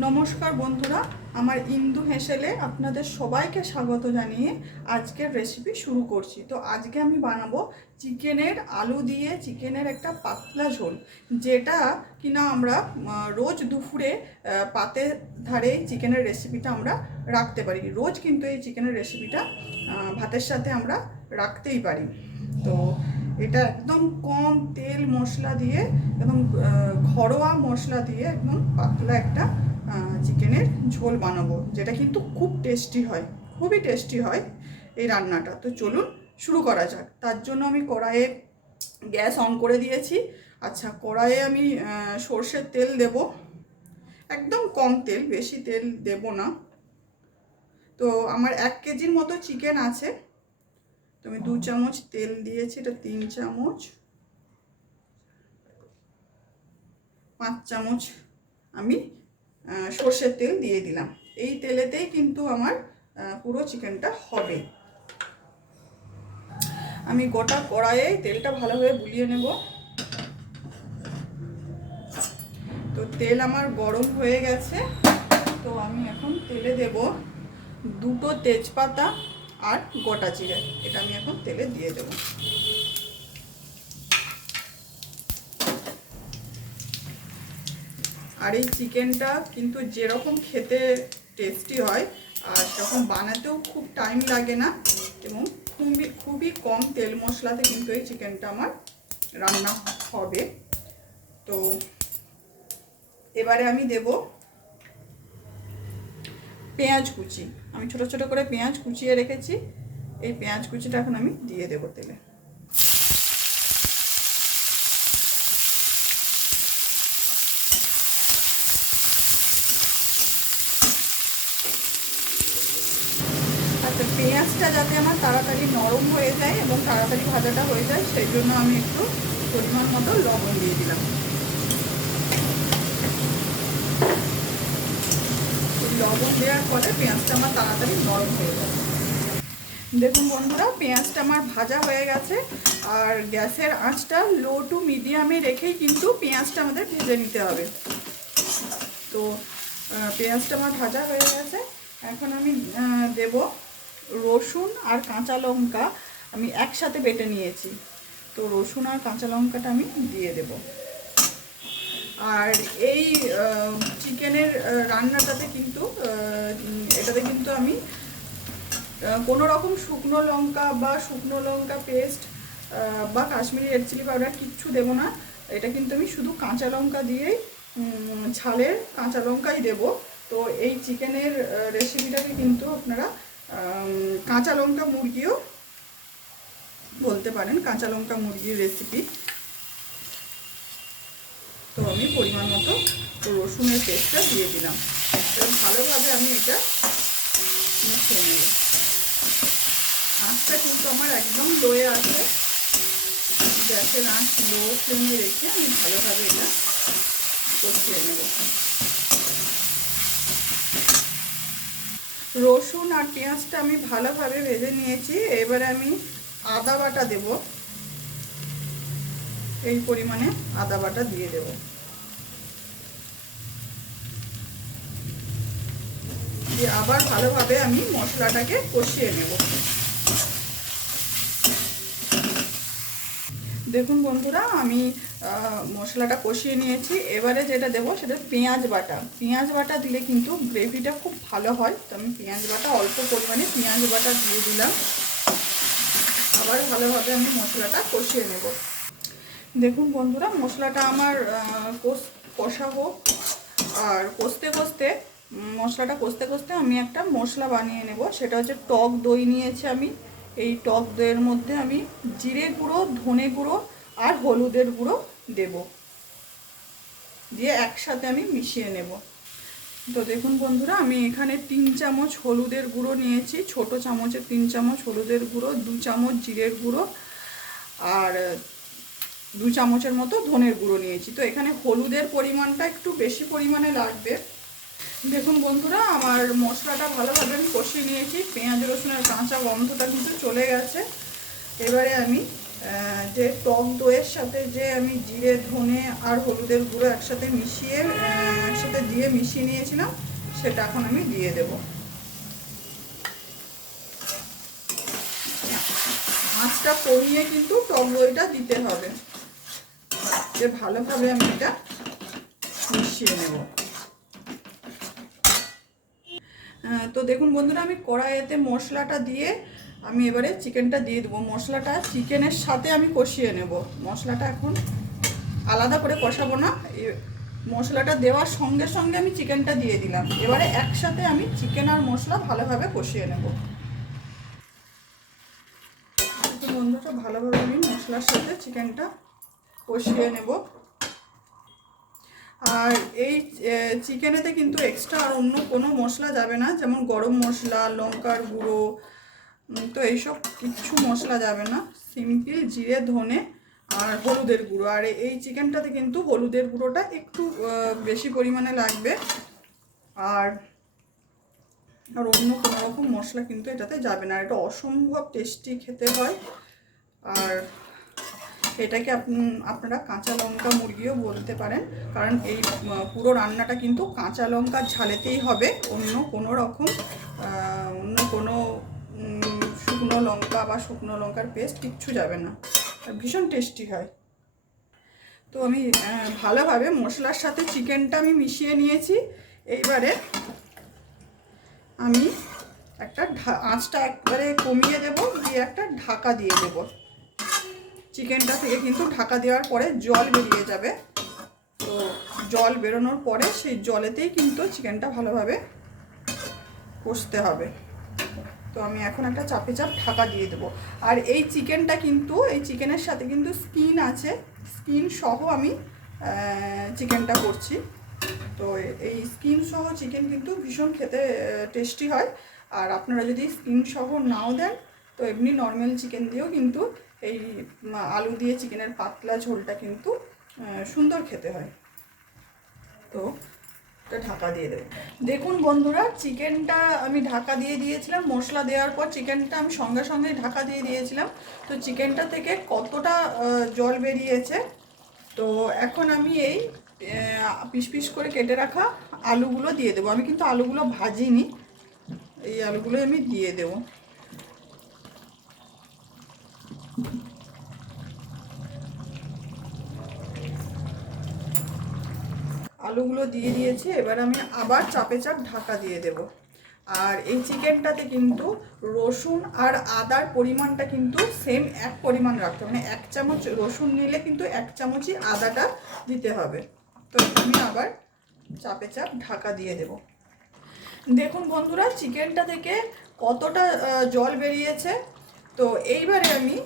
নমস্কার বন্ধুরা, আমার ইন্দু হেসেলে আপনাদের সবাইকে স্বাগত জানিয়ে আজকের রেসিপি শুরু করছি। তো আজকে আমি বানাবো চিকেনের আলু দিয়ে চিকেনের একটা পাতলা ঝোল, যেটা কিনা আমরা রোজ দুপুরে পাতে ধারে চিকেনের রেসিপিটা আমরা রাখতে পারি। রোজ কিন্তু এই চিকেনের রেসিপিটা ভাতের সাথে আমরা রাখতেই পারি। তো এটা একদম কম তেল মশলা দিয়ে, একদম ঘরোয়া মশলা দিয়ে একদম পাতলা একটা চিকেনের ঝোল বানাবো, যেটা কিন্তু খুব টেস্টি হয়, খুবই টেস্টি হয় এই রান্নাটা। তো চলুন শুরু করা যাক। তার জন্য আমি কড়াইয়ে গ্যাস অন করে দিয়েছি। আচ্ছা, কড়াইয়ে আমি সর্ষের তেল দেব, একদম কম তেল, বেশি তেল দেব না। তো আমার 1 কেজির মতো চিকেন আছে, তো আমি 2 চামচ তেল দিয়েছি, এটা 3 চামচ, 5 চামচ আমি সর্ষের তেল দিয়ে দিলাম। এই তেলেতেই কিন্তু আমার পুরো চিকেনটা হবে। আমি গোটা কড়াইয়ে তেলটা ভালোভাবে বুলিয়ে নেব। তো তেল আমার গরম হয়ে গেছে, তো আমি এখন তেলে দেব 2টো তেজপাতা আর গোটা জিরে। এটা আমি এখন তেলে দিয়ে দেব। আর এই চিকেনটা কিন্তু যেরকম খেতে টেস্টি হয়, আর সেরকম বানাতেও খুব টাইম লাগে না, এবং খুবই কম তেল মশলাতে কিন্তু এই চিকেনটা আমার রান্না হবে। তো এবারে আমি দেব পেঁয়াজ কুচি। আমি ছোট ছোট করে পেঁয়াজ কুচিয়ে রেখেছি, এই পেঁয়াজ কুচিটা এখন আমি দিয়ে দেব তেলে। আচ্ছা, পেঁয়াজটা যাতে আমার তাড়াতাড়ি নরম হয়ে যায় এবং তাড়াতাড়ি ভাজাটা হয়ে যায়, সেই জন্য আমি একটু পরিমাণ মতো লবণ দিয়ে দিলাম। লবণ দেওয়ার পরে পেঁয়াজটা আমার তাড়াতাড়ি নরম হয়ে যাবে। দেখুন বন্ধুরা, পেঁয়াজটা আমার ভাজা হয়ে গেছে। আর গ্যাসের আঁচটা লো টু মিডিয়ামে রেখেই কিন্তু পেঁয়াজটা আমাদের ভেজে নিতে হবে। তো পেঁয়াজটা আমার ভাজা হয়ে গেছে। এখন আমি দেব রসুন আর কাঁচা লঙ্কা, আমি একসাথে বেটে নিয়েছি। তো রসুন আর কাঁচা লঙ্কাটা আমি দিয়ে দেব। আর এই চিকেনের রান্নাটাতে কিন্তু এটাতে কিন্তু আমি কোনো রকম শুকনো লঙ্কা বা শুকনো লঙ্কা পেস্ট বা কাশ্মীরি রেড চিলি পাউডার কিচ্ছু দেবো না। এটা কিন্তু আমি শুধু কাঁচা লঙ্কা দিয়েই, ঝালের কাঁচা লঙ্কাই দেব। তো এই চিকেনের রেসিপিটাকে কিন্তু আপনারা কাঁচা লঙ্কা মুরগিও বলতে পারেন, কাঁচা লঙ্কা মুরগির রেসিপি। তো আমি পরিমাণ মতো রসুনের পেস্টটা দিয়ে দিলাম এবং ভালোভাবে আমি এটা মিশিয়ে নেব। আঁচটা কিন্তু আমার একদম লোয়ে আছে, গ্যাসের আঁচ লো ফ্লেমে রেখে আমি ভালোভাবে এটা কষিয়ে নেব। রসুন আর পেঁয়াজটা আমি ভালোভাবে ভেজে নিয়েছি। এবারে আমি আদা বাটা দেব, এই পরিমাণে আদা বাটা দিয়ে দেব। দিয়ে আবার ভালোভাবে আমি মশলাটাকে কষিয়ে নেব। দেখুন বন্ধুরা, আমি মশলাটা কষিয়ে নিয়েছি। এবারে যেটা দেবো সেটা পেঁয়াজ বাটা। পেঁয়াজ বাটা দিলে কিন্তু গ্রেভিটা খুব ভালো হয়। তো আমি পেঁয়াজ বাটা, অল্প পরিমাণে পেঁয়াজ বাটা দিয়ে দিলাম। আবার ভালোভাবে আমি মশলাটা কষিয়ে নেব। দেখুন বন্ধুরা, মশলাটা আমার কষা হোক। আর মশলাটা কষতে কষতে আমি একটা মশলা বানিয়ে নেব। সেটা হচ্ছে টক দই নিয়েছি আমি। এই টক দইয়ের মধ্যে আমি জিরে গুঁড়ো, ধনে গুঁড়ো আর হলুদের গুঁড়ো দেব, দিয়ে একসাথে আমি মিশিয়ে নেব। তো দেখুন বন্ধুরা, আমি এখানে 3 চামচ হলুদের গুঁড়ো নিয়েছি, ছোট চামচে 3 চামচ হলুদের গুঁড়ো, 2 চামচ জিরের গুঁড়ো আর 2 চামচের মতো ধনের গুঁড়ো নিয়েছি। তো এখানে হলুদের পরিমাণটা একটু বেশি পরিমাণে লাগবে। দেখুন বন্ধুরা, আমার মশলাটা ভালোভাবে আমি কষিয়ে নিয়েছি। পেঁয়াজ রসুনের কাঁচা গন্ধটা কিন্তু চলে গেছে। এবারে আমি যে টক দইয়ের সাথে যে আমি জিরে ধনে আর হলুদের গুঁড়ো একসাথে মিশিয়ে একসাথে দিয়ে মিশিয়ে নিয়েছিলাম, সেটা এখন আমি দিয়ে দেব। আঁচটা কমিয়ে কিন্তু টক দইটা দিতে হবে, যে ভালোভাবে আমি এটা মিশিয়ে নেব। তো দেখুন বন্ধুরা, আমি কড়াইতে মশলাটা দিয়ে আমি এবারে চিকেনটা দিয়ে দেবো। মশলাটা চিকেনের সাথে আমি কষিয়ে নেব। মশলাটা এখন আলাদা করে কষাবো না, মশলাটা দেওয়ার সঙ্গে সঙ্গে আমি চিকেনটা দিয়ে দিলাম। এবারে একসাথে আমি চিকেন আর মশলা ভালোভাবে কষিয়ে নেব। তো বন্ধুরা, ভালোভাবে আমি মশলার সাথে চিকেনটা কষিয়ে নেব। আর এই চিকেনেতে কিন্তু এক্সট্রা আর অন্য কোনো মশলা যাবে না, যেমন গরম মশলা, লঙ্কার গুঁড়ো, তো এইসব কিছু মশলা যাবে না। সিম্পল জিরে ধনে আর হলুদের গুঁড়ো। আর এই চিকেনটাতে কিন্তু হলুদের গুঁড়োটা একটু বেশি পরিমাণে লাগবে। আর আর অন্য কোনো রকম মশলা কিন্তু এটাতে যাবে না। এটা অসম্ভব টেস্টি খেতে হয়। আর এটাকে আপনারা কাঁচা লঙ্কা মুরগিও বলতে পারেন, কারণ এই পুরো রান্নাটা কিন্তু কাঁচা লঙ্কার ঝালেতেই হবে। অন্য কোনো রকম অন্য কোনো শুকনো লঙ্কা বা শুকনো লঙ্কার পেস্ট কিচ্ছু যাবে না। ভীষণ টেস্টি হয়। তো আমি ভালোভাবে মশলার সাথে চিকেনটা আমি মিশিয়ে নিয়েছি। এইবারে আমি একটা আঁচটা একবারে কমিয়ে দেব, দিয়ে একটা ঢাকা দিয়ে দেব। চিকেনটা থেকে কিন্তু ঢাকা দেওয়ার পরে জল বেরিয়ে যাবে। তো জল বেরোনোর পরে সেই জলেতেই কিন্তু চিকেনটা ভালোভাবে কষতে হবে। তো আমি এখন একটা চাপে চাপ ঢাকা দিয়ে দেবো। আর এই চিকেনটা কিন্তু, এই চিকেনের সাথে কিন্তু স্কিন আছে, স্কিন সহ আমি চিকেনটা করছি। তো এই স্কিন সহ চিকেন কিন্তু ভীষণ খেতে টেস্টি হয়। আর আপনারা যদি স্কিন সহ নাও দেন, তো এমনি নর্মাল চিকেন দিয়েও কিন্তু এই আলু দিয়ে চিকেনের পাতলা ঝোলটা কিন্তু সুন্দর খেতে হয়। তো ঢাকা দিয়ে দেবো। দেখুন বন্ধুরা, চিকেনটা আমি ঢাকা দিয়ে দিয়েছিলাম। মশলা দেওয়ার পর চিকেনটা আমি সঙ্গে সঙ্গে ঢাকা দিয়ে দিয়েছিলাম। তো চিকেনটা থেকে কতটা জল বেরিয়েছে। তো এখন আমি এই পিস পিস করে কেটে রাখা আলুগুলো দিয়ে দেবো। আমি কিন্তু আলুগুলো ভাজিনি, এই আলুগুলো আমি দিয়ে দেবো। আলুগুলো দিয়ে দিয়েছি। এবার আমি আবার চাপে চাপ ঢাকা দিয়ে দেব। আর এই চিকেনটাতে কিন্তু রসুন আর আদার পরিমাণটা কিন্তু সেম এক পরিমাণ রাখতে হবে। মানে 1 চামচ রসুন নিলে কিন্তু 1 চামচই আদাটা দিতে হবে। তো আমি আবার চাপে চাপ ঢাকা দিয়ে দেব। দেখুন বন্ধুরা, চিকেনটা থেকে কতটা জল বেরিয়েছে। তো এইবারে আমি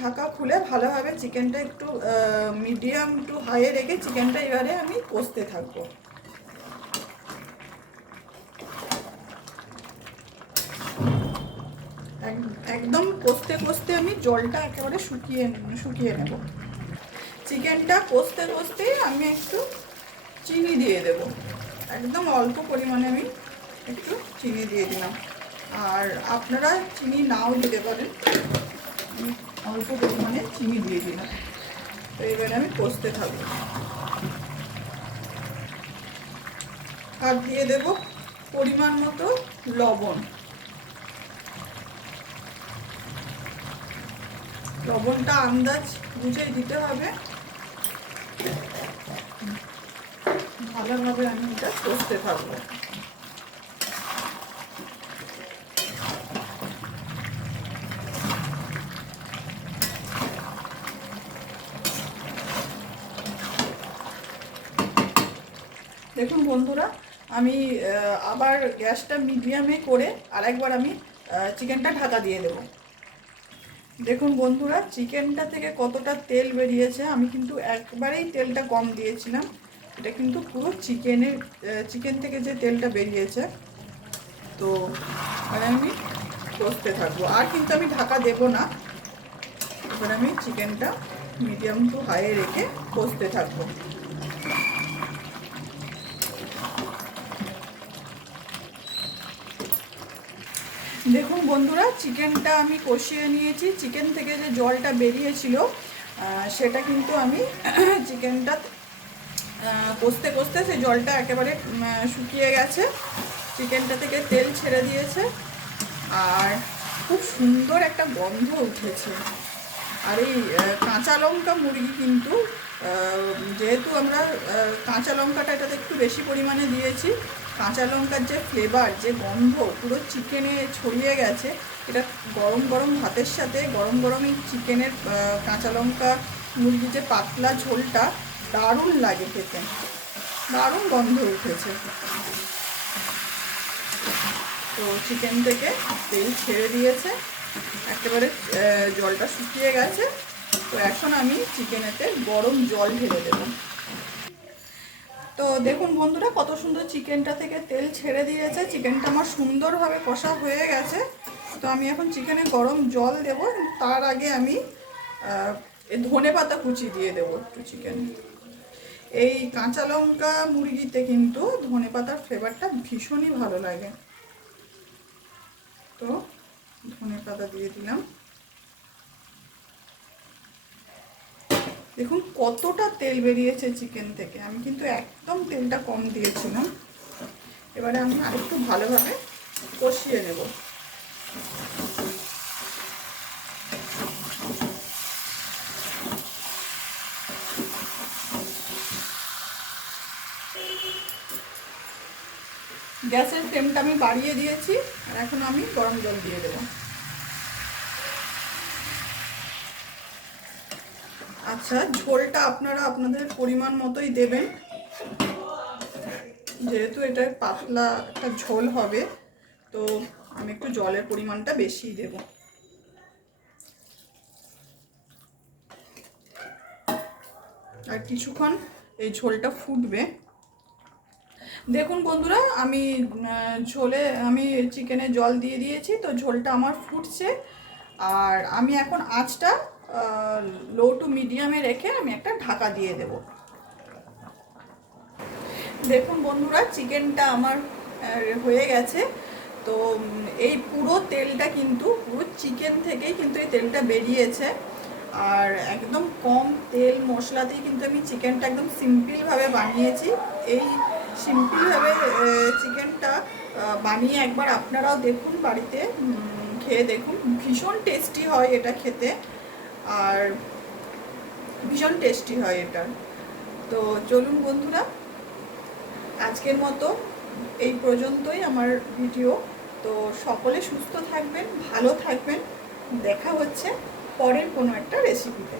ঢাকা খুলে ভালোভাবে চিকেনটা একটু মিডিয়াম টু হাইয়ে রেখে চিকেনটা এবারে আমি কষতে থাকবো। একদম কষতে কষতে আমি জলটা একেবারে শুকিয়ে নেব। চিকেনটা কষতে কষতে আমি একটু চিনি দিয়ে দেব। একদম অল্প পরিমাণে আমি একটু চিনি দিয়ে দিলাম। আর আপনারা চিনি নাও দিতে পারেন, অল্প পরিমাণে চিনি দিয়ে দিলাম। তো এবারে আমি কষতে থাকবো। আর দিয়ে দেব পরিমাণ মতো লবণ। লবণটা আন্দাজ বুঝেই দিতে হবে। ভালোভাবে আমি এটা কষতে থাকবো। দেখুন বন্ধুরা, আমি আবার গ্যাসটা মিডিয়ামে করে আরেকবার আমি চিকেনটা ঢাকা দিয়ে দেব। দেখুন বন্ধুরা, চিকেনটা থেকে কতটা তেল বেরিয়েছে। আমি কিন্তু একবারেই তেলটা কম দিয়েছিলাম। এটা কিন্তু পুরো চিকেন থেকে যে তেলটা বেরিয়েছে। তো আমি কষতে থাকবো। আর কিন্তু আমি ঢাকা দেব না। এবার আমি চিকেনটা মিডিয়াম টু হাইয়ে রেখে কষতে থাকবো। দেখুন বন্ধুরা, চিকেনটা আমি কষিয়ে নিয়েছি। চিকেন থেকে যে জলটা বেরিয়েছিল সেটা কিন্তু আমি চিকেনটা কষতে কষতে সেই জলটা একেবারে শুকিয়ে গেছে, চিকেনটা থেকে তেল ছেড়ে দিয়েছে আর খুব সুন্দর একটা গন্ধ উঠেছে। আর এই কাঁচা লঙ্কা মুরগি কিন্তু যেহেতু আমরা কাঁচা লঙ্কাটা এটাতে একটু বেশি পরিমাণে দিয়েছি, কাঁচা লঙ্কার যে ফ্লেভার, যে গন্ধ পুরো চিকেনে ছড়িয়ে গেছে। এটা গরম গরম ভাতের সাথে গরম গরম এই চিকেনের কাঁচা লঙ্কা মুরগি যে পাতলা ঝোলটা দারুণ লাগে খেতে, দারুণ গন্ধ উঠেছে। তো চিকেন থেকে তেল ছেড়ে দিয়েছে, একেবারে জলটা শুকিয়ে গেছে। তো এখন আমি চিকেনেতে গরম জল ঢেলে দেব। তো দেখুন বন্ধুরা, কত সুন্দর চিকেনটা থেকে তেল ছেড়ে দিয়েছে, চিকেনটা আমার সুন্দরভাবে কষা হয়ে গেছে। তো আমি এখন চিকেনে গরম জল দেব। তার আগে আমি ধনেপাতা কুচি দিয়ে দেবো একটু চিকেন। এই কাঁচা লঙ্কা মুরগিতে কিন্তু ধনেপাতার ফ্লেভারটা ভীষণই ভালো লাগে। তো ধনেপাতা দিয়ে দিলাম। দেখুন কতটা তেল বেরিয়েছে চিকেন থেকে, আমি কিন্তু একদম তেলটা কম দিয়েছিলাম। এবারে আমি আরেকটু ভালোভাবে কষিয়ে নেব। গ্যাসের ফ্লেমটা আমি বাড়িয়ে দিয়েছি আর এখন আমি গরম জল দিয়ে দেবো। আচ্ছা, ঝোলটা আপনারা আপনাদের পরিমাণ মতোই দেবেন, যেহেতু এটা পাতলা একটা ঝোল হবে তো আমি একটু জলের পরিমাণটা বেশিই দেব। আর কিছুক্ষণ এই ঝোলটা ফুটবে। দেখুন বন্ধুরা, আমি চিকেনে জল দিয়ে দিয়েছি, তো ঝোলটা আমার ফুটছে। আর আমি এখন আঁচটা লো টু মিডিয়ামে রেখে আমি একটা ঢাকা দিয়ে দেব। দেখুন বন্ধুরা, চিকেনটা আমার হয়ে গেছে। তো এই পুরো তেলটা কিন্তু পুরো চিকেন থেকেই কিন্তু এই তেলটা বেরিয়েছে। আর একদম কম তেল মশলাতেই কিন্তু আমি চিকেনটা একদম সিম্পলভাবে বানিয়েছি। এই সিম্পলভাবে চিকেনটা বানিয়ে একবার আপনারাও দেখুন, বাড়িতে খেয়ে দেখুন, ভীষণ টেস্টি হয় এটা খেতে। আর ভীষণ টেস্টি হয় এটা। তো চলুন বন্ধুরা, আজকের মতো এই পর্যন্তই আমার ভিডিও। তো সকলে সুস্থ থাকবেন, ভালো থাকবেন। দেখা হচ্ছে পরের কোনো একটা রেসিপিতে।